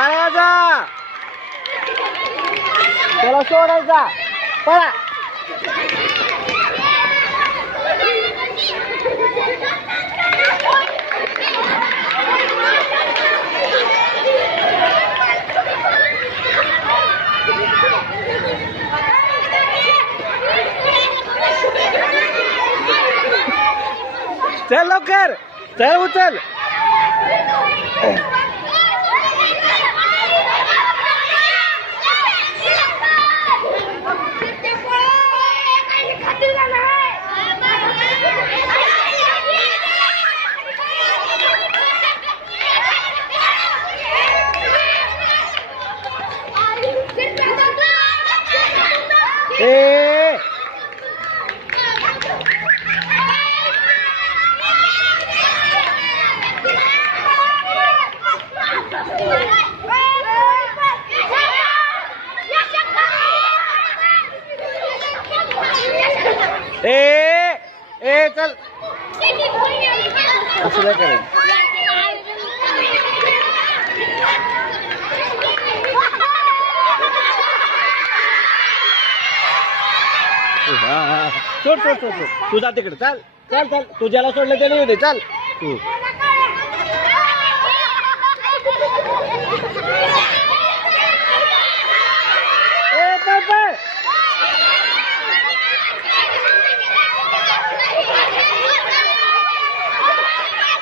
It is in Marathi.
टाळ्या जा त्याला सोडायचा. पळा. चल लवकर. चल उचल. ए ए चल. असं काय करायचं. हा, हा, हा. सोड सोड सोड सोड. तू जा तिकडे. चाल चल चल. तू ज्याला सोडलं त्याने येऊ दे चाल. तू. ए पळ पळ.